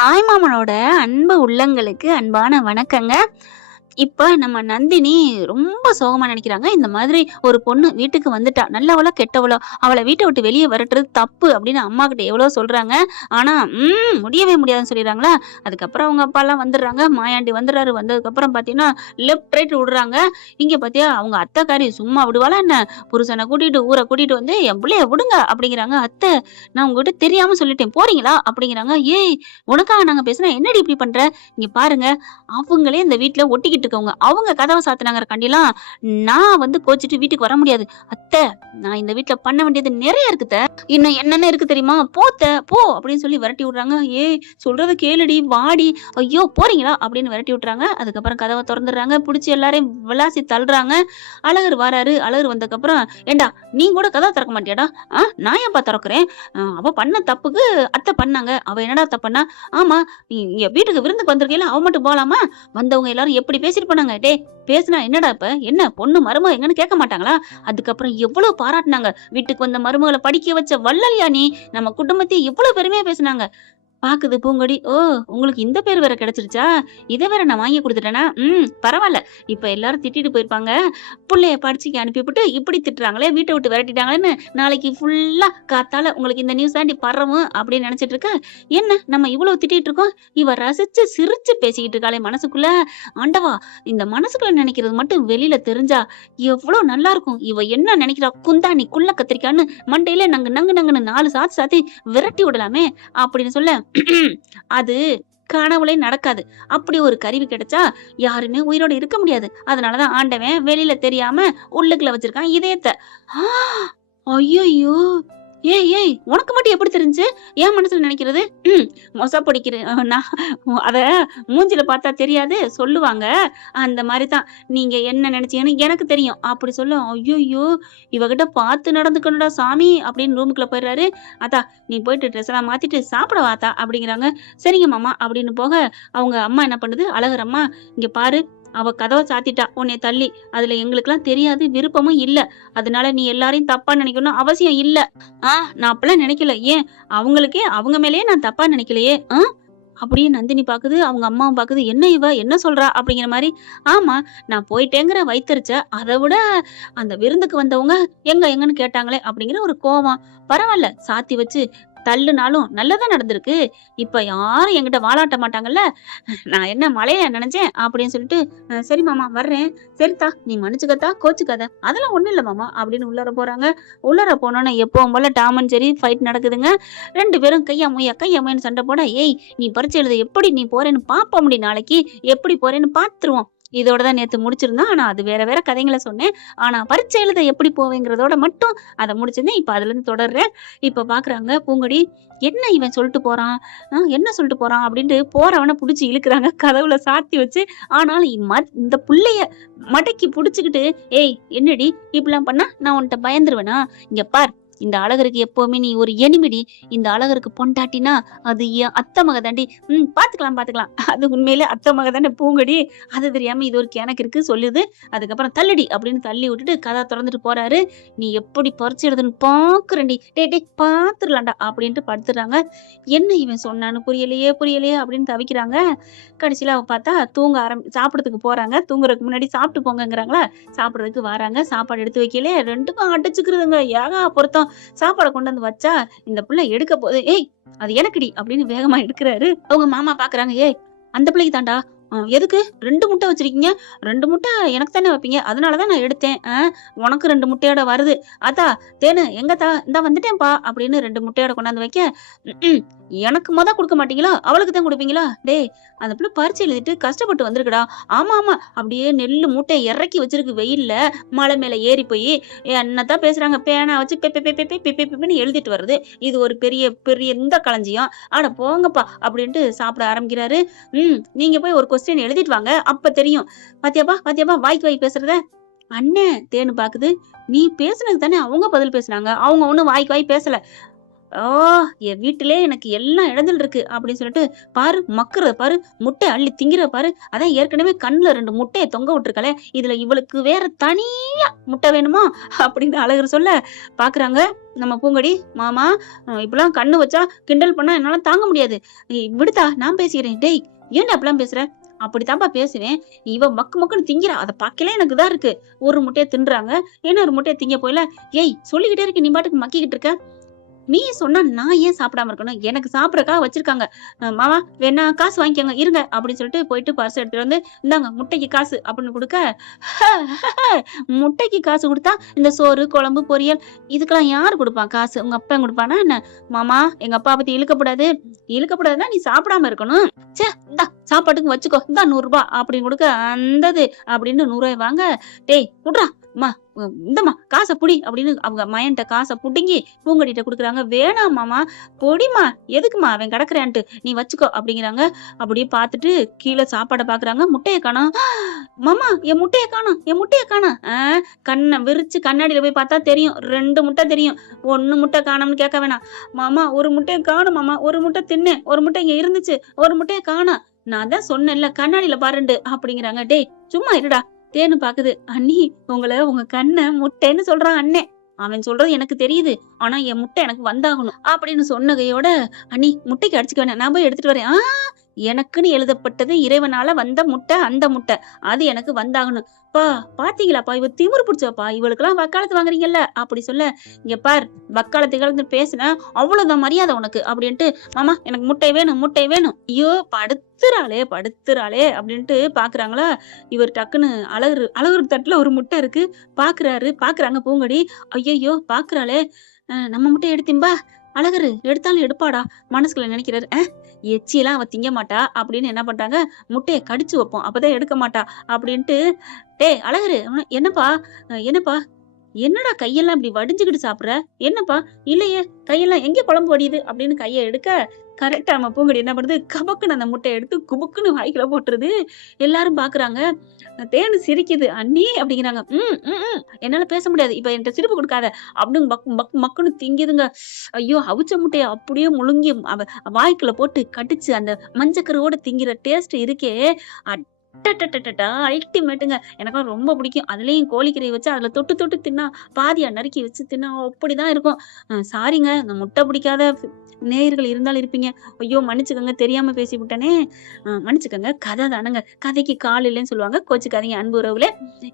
தாய்மாமனோட அன்பு உள்ளங்களுக்கு அன்பான வணக்கங்க. இப்ப நம்ம நந்தினி ரொம்ப சோகமா நினைக்கிறாங்க. இந்த மாதிரி ஒரு பொண்ணு வீட்டுக்கு வந்துட்டா. நல்லவளோ, கெட்டவளோ, அவள வீட்ட விட்டு வெளிய விரட்டுறது தப்பு அப்படின்னு அம்மாகிட்ட எவ்வளவோ சொல்றாங்க. ஆனா, முடியவே முடியாதுன்னு சொல்லிர்றாங்களா. அதுக்கப்புறம் அவங்க அப்பாலாம் வந்துர்றாங்க. மாயாண்டி வந்துர்றாரு. வந்ததுக்கப்புறம் பார்த்தீங்கன்னா, லெஃப்ட், ரைட் விடுறாங்க. இங்க பார்த்தியா அவங்க அத்தைக்காரி சும்மா விடுவாளா என்ன? புருஷன கூட்டிட்டு, ஊர கூட்டிட்டு வந்து என் புள்ளைய விடுங்க அப்படிங்கிறாங்க. அத்தை நான் உங்ககிட்ட தெரியாம சொல்லிட்டேன். போறீங்களா? அப்படிங்கிறாங்க. ஏய் உனக்காக நாங்க பேசுனா என்னடி இப்படி பண்ற? இங்க பாருங்க அவங்களே இந்த வீட்ல ஒட்டிக்கிட்டு இருக்கவங்க. அவங்க கதவ சாத்துனாங்கறக்காண்டிலாம் நான் வந்து கோச்சிட்டு வீட்டுக்கு வர முடியாது. அத்தை நான் இந்த வீட்ல பண்ண வேண்டியது நெறைய இருக்கு அத்தை. இன்னும் என்னென்ன இருக்கு தெரியுமா? போ அத்தை போ அப்படின்னு சொல்லி விரட்டி விடுறாங்க. ஏய் சொல்றத கேளுடி வாடி. ஐயோ போறீங்களா? அப்படின்னு விரட்டி விட்டுறாங்க. அதுக்கப்புறம் கதவ தொறந்துடுறாங்க. புடிச்சு எல்லாரையும் விளாசி தள்ளுறாங்க. அழகர் வராரு. அழகர் வந்ததுக்கப்புறம் ஏன்டா நீ கூட கதவ திறக்க மாட்டியாடா? நான் ஏன்பா திறக்கிறேன்? அவ பண்ண தப்புக்கு அத்தை பண்ணாங்க. அவ என்னடா தப்புன்னா, ஆமா நீ வீட்டுக்கு விருந்துக்கு வந்திருக்கையில அவ மட்டும் போலாமா? வந்தவங்க எல்லாரும் எப்படி பேசிட்டு போனாங்க. டேய் பேசுனா என்னடா இப்ப? என்ன பொண்ணு மருமக எங்கன்னு கேட்க மாட்டாங்களா? அதுக்கப்புறம் எவ்வளவு பாராட்டுனாங்க. வீட்டுக்கு வந்த மருமகள படிக்க வச்ச வள்ளல்யா நீ. நம்ம குடும்பத்தையே எவ்வளவு பெருமையா பேசுனாங்க. பாக்குது பூங்கொடி. ஓ உங்களுக்கு இந்த பேர் வேற கிடைச்சிருச்சா? இத வேற நான் வாங்கி குடுத்துட்டேனா? பரவால்ல. இப்ப எல்லாரும் திட்டிட்டு போயிருப்பாங்க. புள்ளைய படிச்சுக்க அனுப்பிவிட்டு இப்படி திட்டுறாங்களே, வீட்ட விட்டு விரட்டிட்டாங்களேன்னு நாளைக்கு ஃபுல்லா காத்தால உங்களுக்கு இந்த நியூஸ் தாண்டி பரவும் அப்படின்னு நினைச்சிட்டு இருக்க. என்ன நம்ம இவ்வளவு திட்டிட்டு இருக்கோம். இவ ரசிச்சு சிரிச்சு பேசிக்கிட்டு இருக்காளே மனசுக்குள்ள. ஆண்டவா இந்த மனசுக்குள்ள நினைக்கிறது மட்டும் வெளியில தெரிஞ்சா எவ்வளவு நல்லா இருக்கும். இவ என்ன நினைக்கிறா குந்தாணி குள்ள கத்திரிக்கான்னு மண்டையில நங்கு நங்கு நங்குன்னு 4 சாத்து சாத்தி விரட்டி விடலாமே அப்படின்னு சொல்ல அது கனவுலே நடக்காது. அப்படி ஒரு கருவி கிடைச்சா யாருமே உயிரோட இருக்க முடியாது. அதனாலதான் ஆண்டவன் வெளியில தெரியாம உள்ளுக்குள்ள வச்சிருக்கான் இதயத்தை. ஐயோ ஏய் ஏய் உனக்கு மட்டும் எப்படி தெரிஞ்சு? ஏன் மனசுல நினைக்கிறது? மொச பிடிக்கிறேன் நான் அத மூஞ்சில பார்த்தா தெரியாது சொல்லுவாங்க. அந்த மாதிரிதான் நீங்க என்ன நினைச்சீங்கன்னு எனக்கு தெரியும் அப்படி சொல்ல. ஐயோ இவகிட்ட பார்த்து நடந்துக்கணும்டா சாமி அப்படின்னு ரூமுக்குள்ள போயிடுறாரு. அதா நீ போயிட்டு ட்ரெஸ் எல்லாம் மாத்திட்டு சாப்பிட வாத்தா அப்படிங்கிறாங்க. சரிங்க மாமா அப்படின்னு போக அவங்க அம்மா என்ன பண்ணுது, அழகர் அம்மா இங்க பாரு அவ கதவை சாத்திட்டா உன்னை தள்ளி. அதுல எங்களுக்கெல்லாம் தெரியாது விருப்பமும் இல்ல. அதனால நீ எல்லாரையும் தப்பா நினைக்கணும் அவசியம் இல்ல. நான் அப்பெல்லாம் நினைக்கல. ஏன் அவங்களுக்கே அவங்க மேலேயே நான் தப்பா நினைக்கலையே. அப்படியே நந்தினி பாக்குது. அவங்க அம்மாவும் பாக்குது. என்ன இவ என்ன சொல்றா அப்படிங்கிற மாதிரி. ஆமா நான் போயிட்டேங்கிற வைத்தறிச்ச அதை விட அந்த விருந்துக்கு வந்தவங்க எங்கன்னு கேட்டாங்களே அப்படிங்கிற ஒரு கோவம். பரவாயில்ல சாத்தி வச்சு தள்ளுனாலும் நல்லதா நடந்திருக்கு. இப்ப யாரும் என்கிட்ட வாலாட்ட மாட்டாங்கல்ல. நான் என்ன மழைய நினைச்சேன் அப்படின்னு சொல்லிட்டு சரி மாமா வர்றேன். சரித்தா நீ மன்னிச்சுக்கத்தா கோச்சுக்காத. அதெல்லாம் ஒண்ணும் இல்ல மாமா அப்படின்னு உள்ளார போறாங்க. உள்ளார போனோன்னு எப்பவும் போல டாம் அண்ட் ஜெர்ரி ஃபைட் நடக்குதுங்க. 2 பேரும் கையா முயன்னு சண்டை போட. ஏய் நீ பரிச்சை எழுத எப்படி நீ போறேன்னு பாப்ப முடியும். நாளைக்கு எப்படி போறேன்னு பாத்துருவோம். இதோட தான் நேத்து முடிச்சிருந்தோம். ஆனா அது வேற வேற கதைகளை சொன்னேன். ஆனா பரீட்சை எழுத எப்படி போவேங்கிறதோட மட்டும் அதை முடிச்சிருந்தேன். இப்ப அதுல இருந்து தொடர்றேன். இப்ப பாக்குறாங்க பூங்கொடி என்ன இவன் சொல்லிட்டு போறான், என்ன சொல்லிட்டு போறான் அப்படின்ட்டு போறவனை புடிச்சு இழுக்கிறாங்க கதவுல சாத்தி வச்சு. ஆனாலும் இந்த புள்ளைய மடக்கி புடிச்சுக்கிட்டு ஏய் என்னடி இப்படிலாம் பண்ணா நான் உன்கிட்ட பயந்துருவேனா? இங்க பார் இந்த அழகருக்கு எப்பவுமே நீ ஒரு எனிமிடி. இந்த அழகருக்கு பொண்டாட்டினா அது என் அத்தை மக தாண்டி. பாத்துக்கலாம். அது உண்மையிலே அத்தை மக தானே பூங்கொடி. அது தெரியாம இது ஒரு கிணக்கு இருக்கு சொல்லுது. அதுக்கப்புறம் தள்ளுடி அப்படின்னு தள்ளி விட்டுட்டு கதை திறந்துட்டு போறாரு. நீ எப்படி பறிச்சு எழுதுன்னு பாக்குறேன்டி. டே பாத்துடலாம்டா அப்படின்ட்டு படுத்துறாங்க. என்ன இவன் சொன்னான்னு புரியலையே அப்படின்னு தவிக்கிறாங்க. கடைசியில அவ பார்த்தா சாப்பிடறதுக்கு போறாங்க. தூங்குறதுக்கு முன்னாடி சாப்பிட்டு போங்கிறாங்களா. சாப்பிடறதுக்கு வராங்க. சாப்பாடு எடுத்து வைக்கல. ரெண்டுக்கும் அடிச்சுக்கிறதுங்க. ஏகா பொருத்தம். சாப்பாடை கொண்டு வந்து வச்சா இந்த பிள்ளை எடுக்க போது. ஏய் அது எனக்குடி அப்படின்னு வேகமா எடுக்கிறாரு. அவங்க மாமா பாக்குறாங்க. ஏய் அந்த பிள்ளைக்கு தாண்டா. எதுக்கு 2 முட்டை வச்சிருக்கீங்க? 2 முட்டை எனக்கு தானே வைப்பீங்க. அதனாலதான் நான் எடுத்தேன். உனக்கு 2 முட்டையோட வருது. அதா தேனு எங்கத்தா இந்த வந்துட்டேன்பா அப்படின்னு 2 முட்டையோட கொண்டாந்து வைக்க. எனக்கு கொடுக்க மாட்டீங்களா? அவளுக்கு தான் கொடுப்பீங்களா? டேய் அந்த பிள்ளை பரிச்சை எழுதிட்டு கஷ்டப்பட்டு வந்திருக்குடா. ஆமா அப்படியே நெல்லு மூட்டையை இறக்கி வச்சிருக்கு வெயில்ல. மலை மேல ஏறி போய் என்னத்தான் பேசுறாங்க. பேனா வச்சு பெப்பென்னு எழுதிட்டு வருது. இது ஒரு பெரிய பெரிய இந்த களஞ்சியம். ஆனா போங்கப்பா அப்படின்ட்டு சாப்பிட ஆரம்பிக்கிறாரு. நீங்க போய் ஒரு கொஸ்டின் எழுதிட்டு வாங்க அப்ப தெரியும். பாத்தியாப்பா வாய்க்கு வாய் பேசுறத. அண்ணே தேனு பாக்குது. நீ பேசுனதுக்கு தானே அவங்க பதில் பேசுனாங்க. அவங்க ஒண்ணும் வாய்க்கு வாய் பேசல. ஓ! என் வீட்டிலே எனக்கு எல்லா இடஞ்சல் இருக்கு அப்படின்னு சொல்லிட்டு, பாரு மக்குறத பாரு, முட்டைய அள்ளி திங்கிறத பாரு. அதான் ஏற்கனவே கண்ணுல 2 முட்டைய தொங்க விட்டுருக்காளே, இதுல இவளுக்கு வேற தனியா முட்டை வேணுமா? அப்படின்னு அழகர் சொல்ல, பாக்குறாங்க நம்ம பூங்கொடி, மாமா இப்படிலாம் கண்ணு வச்சா கிண்டல் பண்ணா என்னால தாங்க முடியாது. விடுத்தா நான் பேசிக்கிறேன். டேய் ஏன்டா அப்படிலாம் பேசுற? அப்படித்தான்ப்பா பேசுவேன். இவ மக்கு மக்குன்னு திங்கிறா. அத பாக்கலே எனக்கு இதா இருக்கு. ஒரு முட்டைய தின்றாங்க. இன்னொரு முட்டைய திங்க போயில, ஏய் சொல்லிக்கிட்டே இருக்க நீ பாட்டுக்கு மக்கிக்கிட்டு இருக்க. நீ சொன்னா நான் ஏன் சாப்பிடாம இருக்கணும்? எனக்கு சாப்பிடறதுக்காக வச்சிருக்காங்க. மாமா வேணா காசு வாங்கிக்கோங்க இருங்க அப்படின்னு சொல்லிட்டு போயிட்டு பர்ஸ் எடுத்துட்டு வந்து, இந்தாங்க முட்டைக்கு காசு அப்படின்னு குடுக்க, முட்டைக்கு காசு குடுத்தா இந்த சோறு, குழம்பு, பொரியல் இதுக்கெல்லாம் யாரு குடுப்பா காசு? உங்க அப்பன் குடுப்பானா என்ன? மாமா எங்க அப்பா பத்தி இழுக்கப்படாது. இழுக்கப்படாதுன்னா நீ சாப்பிடாம இருக்கணும். ச்சே இந்தா சாப்பாட்டுக்கு வச்சுக்கோ. இந்தா ₹100 அப்படின்னு குடுக்க, அந்தது அப்படின்னு ₹100 வாங்க. டேய் குட்றா அம்மா இந்தம்மா காசை புடி அப்படின்னு அவங்க மயன்ட்ட காசை புடுங்கி பூங்கொடிட்ட குடுக்குறாங்க. வேணாம் மாமா பொடிமா எதுக்குமா அவன் கிடக்குறான்ட்டு நீ வச்சுக்கோ அப்படிங்கிறாங்க. அப்படியே பார்த்துட்டு கீழே சாப்பாடை பாக்குறாங்க. முட்டைய காணோம். மாமா என் முட்டைய காணோம், என் முட்டைய காணோம். கண்ணை விரிச்சு கண்ணாடியில போய் பார்த்தா தெரியும். 2 முட்டை தெரியும். 1 முட்டை காணோம்னு கேட்க வேணாம். மாமா ஒரு முட்டையை காணும் மாமா, ஒரு முட்டை தின்னேன், ஒரு முட்டை இங்க இருந்துச்சு, ஒரு முட்டையை காணோம். நான் தான் சொன்னேன்ல கண்ணாடியில பாருண்டு அப்படிங்கிறாங்க. டேய் சும்மா இருடா. தேனு பாக்குது. அண்ணி உங்களை உங்க கண்ணை முட்டைன்னு சொல்றான் அண்ணே. அவன் சொல்றது எனக்கு தெரியுது. ஆனா என் முட்டை எனக்கு வந்தாகணும் அப்படின்னு சொன்ன கையோட, அண்ணி முட்டைக்கு அடிச்சுக்க வேணாம், நான் போய் எடுத்துட்டு வரேன். எனக்குன்னு எழுதப்பட்டது இறைவனால வந்த முட்டை, அந்த முட்டை அது எனக்கு வந்தாகணும். பா பாத்தீங்களாப்பா இவ திமிரு பிடிச்சப்பா, இவளுக்கெல்லாம் வக்காலத்து வாங்குறீங்கல்ல அப்படி சொல்ல, இங்க பார் வக்காலத்து கலந்து பேசுன அவ்வளவுதான் மரியாதை உனக்கு அப்படின்ட்டு, மாமா எனக்கு முட்டை வேணும், முட்டை வேணும். ஐயோ படுத்துறாளே படுத்துறாளே அப்படின்ட்டு பாக்குறாங்களா. இவர் டக்குன்னு அழகர் தட்டுல ஒரு முட்டை இருக்கு. பாக்குறாங்க பூங்கொடி. ஐயையோ பாக்குறாளே, நம்ம முட்டை எடுத்தீம்பா, அழகரு எடுத்தாலும் எடுப்பாடா மனசுக்குள்ள நினைக்கிறாரு. எச்சியெல்லாம் அவ திங்க மாட்டா அப்படின்னு என்ன பண்றாங்க, முட்டையை கடிச்சு வைப்போம் அப்பதான் எடுக்க மாட்டா அப்படின்ட்டு. டேய் அழகரு என்னப்பா, என்னப்பா என்னடா கையெல்லாம் இப்படி வடிஞ்சுக்கிட்டு சாப்பிடுற? என்னப்பா இல்லையே கையெல்லாம் எங்க குழம்பு வடியுது அப்படின்னு கையை எடுக்க, கரெக்டா நம்ம பூங்கொடி என்ன பண்ணுது, கபக்குன்னு அந்த முட்டையை எடுத்து குபுக்குன்னு வாய்க்குள்ள போட்டுருது. எல்லாரும் பாக்குறாங்க. தேனு சிரிக்குது. அண்ணி அப்படிங்கிறாங்க. என்னால பேச முடியாது, இப்ப என்கிட்ட சிரிப்பு கொடுக்காத அப்படின்னு பக்கு பக்கு மக்குன்னு திங்குதுங்க. ஐயோ அவிச்ச முட்டையை அப்படியே முழுங்கி வாய்க்குள்ள போட்டு கடிச்சு அந்த மஞ்சக்கருவோட திங்கிற டேஸ்ட் இருக்கே, அல்டிமேட்டுங்க. எனக்கெல்லாம் ரொம்ப பிடிக்கும். அதுலயும் கோழிக்கறியை வச்சு அதுல தொட்டு தொட்டு தின்னா, பாதியா நறுக்கி வச்சு தின்னா அப்படிதான் இருக்கும். சாரிங்க இந்த முட்டை பிடிக்காத நேயர்கள் இருந்தாலும் இருப்பீங்க. ஐயோ மன்னிச்சுக்கோங்க தெரியாம பேசி விட்டனே. மன்னிச்சுக்கோங்க, கதை தானுங்க, கதைக்கு கால் இல்லைன்னு சொல்லுவாங்க. கோச்சுக்காதீங்க அன்பு உறவுல.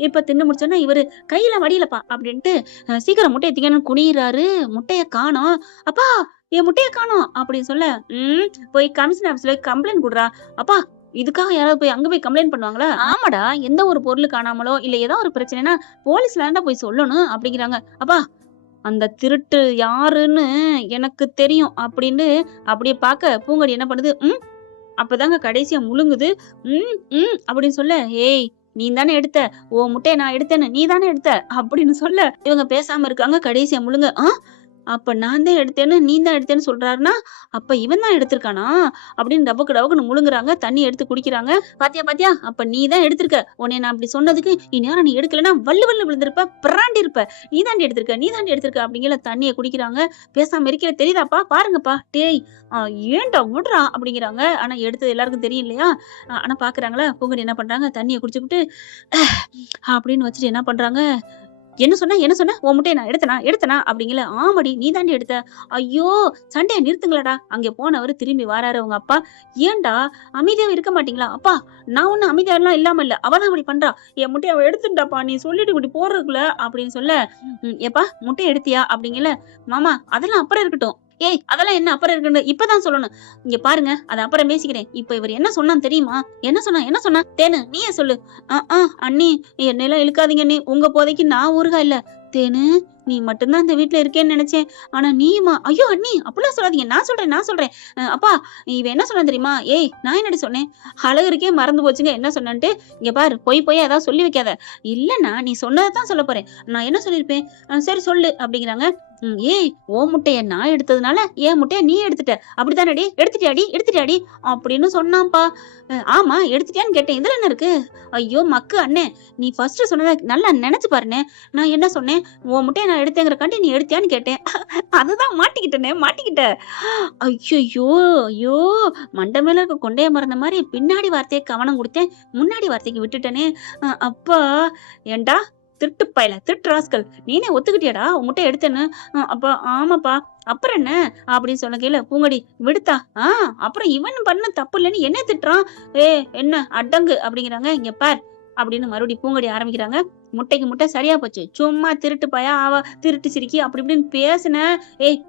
இப்ப தின்னு முடிச்சோன்னா இவரு கையில வடியலப்பா அப்படின்ட்டு சீக்கிரம் முட்டையை திங்கன்னு குனிறாரு. முட்டைய காணோம். அப்பா என் முட்டைய காணோம் அப்படின்னு சொல்ல, போய் கமிஷன் ஆபீஸ்ல கம்ப்ளைண்ட் கொடுறா. அப்பா இதுக்காக யாராவது போய் அங்க போய் கம்ப்ளைண்ட் பண்ணுவாங்களா? ஆமாடா, எந்த ஒரு பொருள் காணாமலோ இல்ல ஏதோ ஒரு பிரச்சனைனா போலீஸ்ல போய் சொல்லணும் அப்படிங்கிறாங்க. அப்பா அந்த திருட்டு யாருன்னு எனக்கு தெரியும் அப்படின்னு அப்படியே பார்க்க பூங்கொடி என்ன பண்ணுது, அப்பதாங்க கடைசியா முழுங்குது. அப்படின்னு சொல்ல, ஏய் நீ தானே எடுத்த, ஓ முட்டையை நான் எடுத்தேன்னு நீ தானே எடுத்த அப்படின்னு சொல்ல, இவங்க பேசாம இருக்காங்க. கடைசியா முழுங்க, அப்ப நான் தான் எடுத்தேன்னு நீ தான் எடுத்தேன்னு சொல்றாருன்னா, அப்ப இவன் தான் எடுத்திருக்கானா அப்படின்னு டபக்குன்னு முழுங்குறாங்க. தண்ணி எடுத்து குடிக்கிறாங்க. பாத்தியா அப்ப நீ தான் எடுத்திருக்க. உன்னை நான் அப்படி சொன்னதுக்கு இந்நேரம் நீ எடுக்கலன்னா வள்ளு விழுந்திருப்ப, பிராண்டி இருப்ப. நீ தாண்டி எடுத்திருக்க அப்படிங்கிற தண்ணியை குடிக்கிறாங்க. பேசாம இருக்கிற தெரியுதாப்பா, பாருங்கப்பா. டேய் ஏன்டா விடுறா அப்படிங்கிறாங்க. ஆனா எடுத்தது எல்லாருக்கும் தெரியும் இல்லையா. ஆனா பாக்குறாங்களா, பூங்கொடி என்ன பண்றாங்க, தண்ணியை குடிச்சுக்கிட்டு அப்படின்னு வச்சுட்டு என்ன பண்றாங்க, என்ன சொன்ன உன் முட்டையை நான் எடுத்தனா அப்படிங்கல. ஆமாடி நீ தாண்டி எடுத்த. ஐயோ சண்டையை நிறுத்துங்களடா. அங்க போனவர் திரும்பி வராரு உங்க அப்பா. ஏன்டா அமைதியாவே இருக்க மாட்டீங்களா? அப்பா நான் ஒண்ணு அமைதியா எல்லாம் இல்லாம இல்ல, அவதான் அப்படி பண்றா. என் முட்டையை அவ எடுத்துட்டாப்பா, நீ சொல்லிட்டு இப்படி போறதுக்குள்ள அப்படின்னு சொல்ல, ஏப்பா முட்டையை எடுத்தியா அப்படிங்கல. மாமா அதெல்லாம் அப்புறம் இருக்கட்டும். ஏய் அதெல்லாம் என்ன அப்புறம் இருக்குன்னு இப்பதான் சொல்லணும். இங்க பாருங்க அதை அப்புறம் பேசிக்கிறேன். இப்ப இவர் என்ன சொன்னான்னு தெரியுமா? என்ன சொன்னா தேனு நீயே சொல்லு. அண்ணி என்னெல்லாம் இழுக்காதீங்க அண்ணி, உங்க போதைக்கு நான் ஊருகா இல்ல. தேனு நீ மட்டும்தான் இந்த வீட்டுல இருக்கேன்னு நினைச்சேன், ஆனா நீயுமா? ஐயோ அண்ணி அப்படிலாம் சொல்லாதீங்க, நான் சொல்றேன். அப்பா இவன் என்ன சொன்னா தெரியுமா? ஏய் நான் என்னடி சொன்னேன்? அழகருக்கே மறந்து போச்சுங்க என்ன சொன்னேன்ட்டு. இங்க பாரு போய் ஏதாவது சொல்லி வைக்காத. இல்லன்னா நீ சொன்னதான் சொல்ல போறேன். நான் என்ன சொல்லியிருப்பேன்? சரி சொல்லு அப்படிங்கிறாங்க. ஏய் உன் முட்டைய நான் எடுத்ததுனால என் முட்டைய நீ எடுத்துட்ட. அப்படித்தானடி? எடுத்துட்டியாடி? அப்படின்னு சொன்னான்ப்பா. ஆமா எடுத்துட்டியான்னு கேட்டேன். இதுல என்ன இருக்கு? ஐயோ மக்கு அண்ணே, நீ ஃபர்ஸ்ட் சொன்னத நல்லா நினைச்சு பாருண்ணே. நான் என்ன சொன்னேன்? உன் முட்டைய நான் எடுத்தேங்கிறக்காண்டி நீ எடுத்தியான்னு கேட்டேன். அதுதான் மாட்டிக்கிட்ட. ஐயையோ! ஐயோ! மண்டை மேல இருக்க கொண்டைய மறந்த மாரி பின்னாடி வார்த்தைக்கு கவனம் குடுத்தேன். முன்னாடி வார்த்தைக்கு விட்டுட்டேனே. அப்பா! ஏன்டா திருட்டு பயல, திருட்டு ராஸ்கல், நீனே ஒத்துக்கிட்டியாடா உன் முட்டைய எடுத்தேன்னு? அப்பா ஆமாப்பா. அப்புறம் என்ன அப்படின்னு சொன்னகையில பூங்கொடி விடுத்தா. அப்புறம் இவன் பண்ண தப்பு இல்லைன்னு என்ன திட்டுறான்? என்ன அடங்கு அப்படிங்கிறாங்க. இங்க பார் அப்படின்னு மறுபடியும் பூங்கொடி ஆரம்பிக்கிறாங்க. முட்டைக்கு முட்டை சரியா போச்சு. சும்மா திருட்டு பயா ஆவா திருட்டு சிரிக்கி அப்படி இப்படின்னு பேசுன.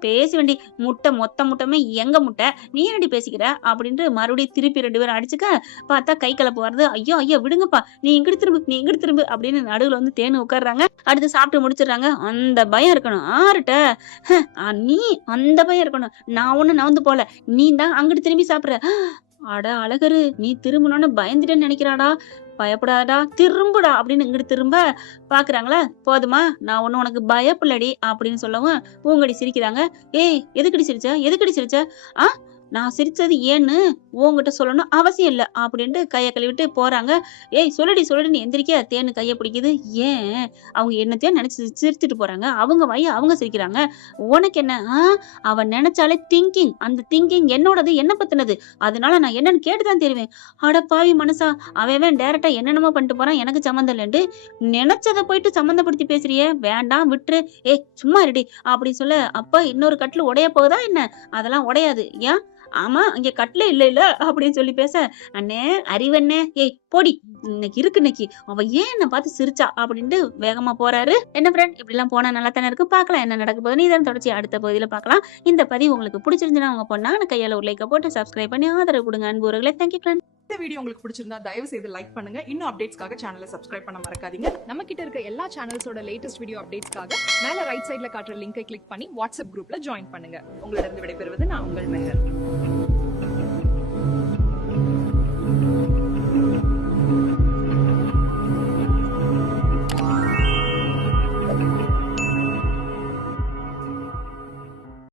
பேச வேண்டி முட்டை மொத்த முட்டமே எங்க முட்டை, நீ என்னடி பேசிக்கிற அப்படின்ட்டு மறுபடியும் திருப்பி 2 பேரும் அடிச்சுக்க. பார்த்தா கை கலப்பு வருது. ஐயோ விடுங்கப்பா, நீ இங்கிட்டு திரும்பு அப்படின்னு நடுவுல வந்து தேனு உட்கார்றாங்க. அடுத்து சாப்பிட்டு முடிச்சிடுறாங்க. அந்த பயம் இருக்கணும் ஆறுட்ட. நீ அந்த பயம் இருக்கணும். நான் ஒண்ணு நவுந்து போல, நீ தான் அங்கிட்டு திரும்பி சாப்பிடுற. அட அழகரு, நீ திரும்பணும்னு பயந்துட்டேன்னு நினைக்கிறாடா. பயப்படாதடா திரும்புடா அப்படின்னு இங்கிட்டு திரும்ப பாக்குறாங்களா. போதுமா, நான் ஒண்ணு உனக்கு பயப்படலடி அப்படின்னு சொல்லவும் பூங்கொடி சிரிக்கிறாங்க. எதுக்கடி சிரிச்ச? நான் சிரிச்சது ஏன்னு உன்கிட்ட சொல்லணும் அவசியம் இல்ல அப்படின்ட்டு கையை கழுவிட்டு போறாங்க. சொல்லுடி எந்திரிக்க. தேனு கையை பிடிக்குது. ஏன் அவங்க என்னத்தையும் நினைச்சு சிரிச்சுட்டு போறாங்க. அவங்க வாயை அவங்க சிரிக்கிறாங்க. உனக்கு என்ன? அவன் நினைச்சாலே திங்கிங், அந்த திங்கிங் என்னோடது, என்ன பத்தினது, அதனால நான் என்னன்னு கேட்டுதான் தெரிவேன். அட பாவி மனசா, அவன் டைரக்டா என்னென்னமோ பண்ணிட்டு போறான், எனக்கு சம்மந்தம் இல்லைன்ட்டு நினைச்சதை போயிட்டு சம்மந்தப்படுத்தி பேசுறியே, வேண்டாம் விட்டுரு. சும்மா இருடி அப்படி சொல்ல. அப்ப இன்னொரு கட்டில் உடைய போகுதா என்ன? அதெல்லாம் உடையாது. ஏன்? ஆமா அங்க கட்ல இல்ல அப்படின்னு சொல்லி பேச, அண்ணே அறிவண்ணே போடி, இன்னைக்கு அவ ஏன் என்ன பார்த்து சிரிச்சா அப்படின்ட்டு வேகமா போறாரு. என்ன ஃப்ரெண்ட், இப்படி எல்லாம் போனா நல்லா தானே இருக்கு. பார்க்கலாம் என்ன நடக்க போகுது. இதன் தொடர்ச்சி அடுத்த பகுதியில பார்க்கலாம். இந்த பதிவு உங்களுக்கு பிடிச்சிருந்துன்னா உங்க பொண்ணான கையால ஒரு லைக்க போட்டு சப்ஸ்கிரைப் பண்ணி ஆதரவு கொடுங்க அன்புறவர்களே. Thank you friend. இந்த வீடியோ உங்களுக்கு பிடிச்சிருந்தா தயவு செய்து லைக் பண்ணுங்க. இன்னும் அப்டேட்ஸ்க்காக சேனலை சப்ஸ்கிரைப் பண்ண மறக்காதீங்க. நம்ம கிட்ட இருக்க எல்லா சேனல்ஸோட லேட்டஸ்ட் வீடியோ அப்டேட்ஸ்க்காக மேல ரைட் சைடுல காட்டுற லிங்கை கிளிக் பண்ணி வாட்ஸ்அப் குரூப்ல ஜாயின் பண்ணுங்க. உங்களிடம் விடைபெறுவது நான் உங்கள் மெஹர்.